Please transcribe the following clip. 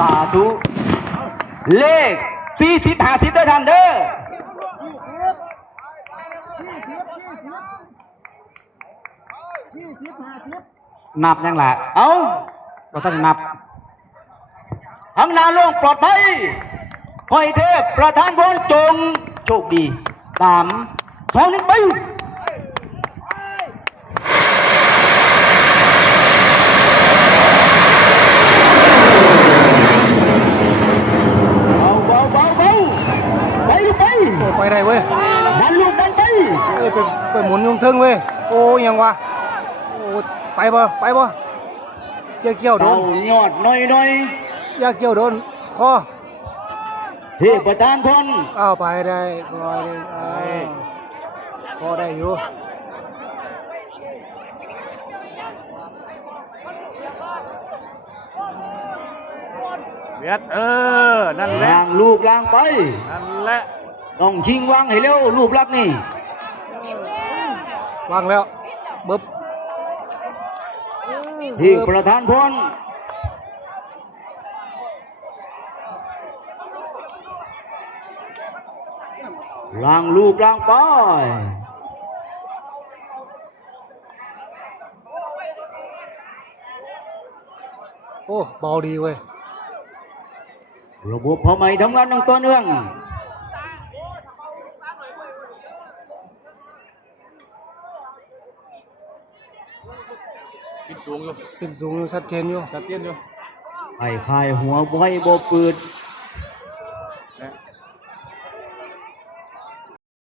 สาธุเลข40-50ด้วยท่านเด้อนับยังล่ะเอาเราต้องนับทำนาล่วงปลอดภัยคอยเทพประธานพรจงโชคดี3-2-1ไปไปได้เว้ยดันลูกดันไปไปหมุนยงทึ่งเว้ยโอ้ยังวะโอ้ไปบ่เกี่ยวโดนยอดน้อยอยากเกี่ยวโดนคอเทพประธานพรเอาไปได้คอได้คอได้อยู่เวียดนั่นแหละล้างลูกล้างไปนั่นแหละต้องชิงวางให้เร็วรูปลักษณ์นี่วางแล้วบึ๊บที่ประธานพรล้างลูกล้างไปโอ้เบาดีเว้ยระบบพอใหม่ทำงานอย่างต่อเนื่องขึ้นสูงอยู่ชัดเจนอยู่ไข่หัวบ่อยบ่ปืด